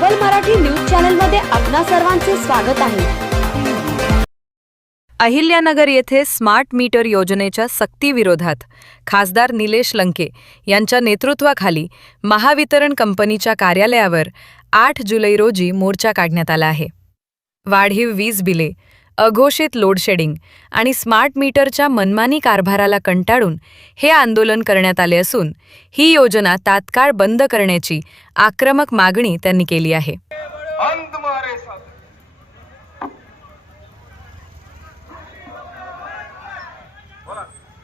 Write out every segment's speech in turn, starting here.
सबल Marathi news channel मध्ये आपणा सर्वांचे स्वागत आहे। अहिल्यानगर येथे स्मार्ट मीटर योजनेच्या सक्तीविरोधात खासदार निलेश लंके यांच्या नेतृत्वाखाली महावितरण कंपनीच्या कार्यालयावर 8 जुलै रोजी मोर्चा काढण्यात आला आहे। वाढीव वीज बिले, अघोषित लोडशेडिंग आणि स्मार्ट मीटरच्या मनमानी कारभाराला कंटाळून हे आंदोलन करण्यात आले असून ही योजना तात्काळ बंद करण्याची आक्रमक मागणी त्यांनी केली आहे।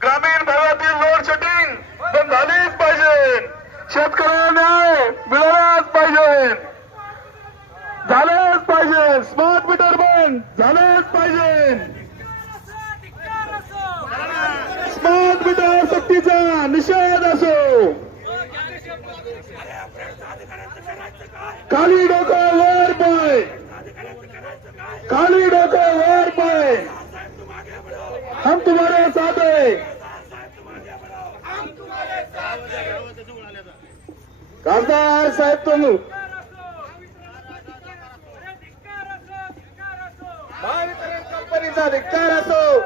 ग्रामीण भागातील लोडशेडिंग बंद झालीच पाहिजे, शेतकऱ्यांना मिळालाच पाहिजे, झालंच पाहिजे, स्मार्ट मीटर बंद झालंच पाहिजे, स्मार्ट मीटर सक्तीचा निषेध असो, खाली डोकं वर पाय, खाली डोकं वर पाय, हम तुम्हारे साथ है। खासदार साहेब तुम्ही महावितरण कंपनीचा धिक्कार असो,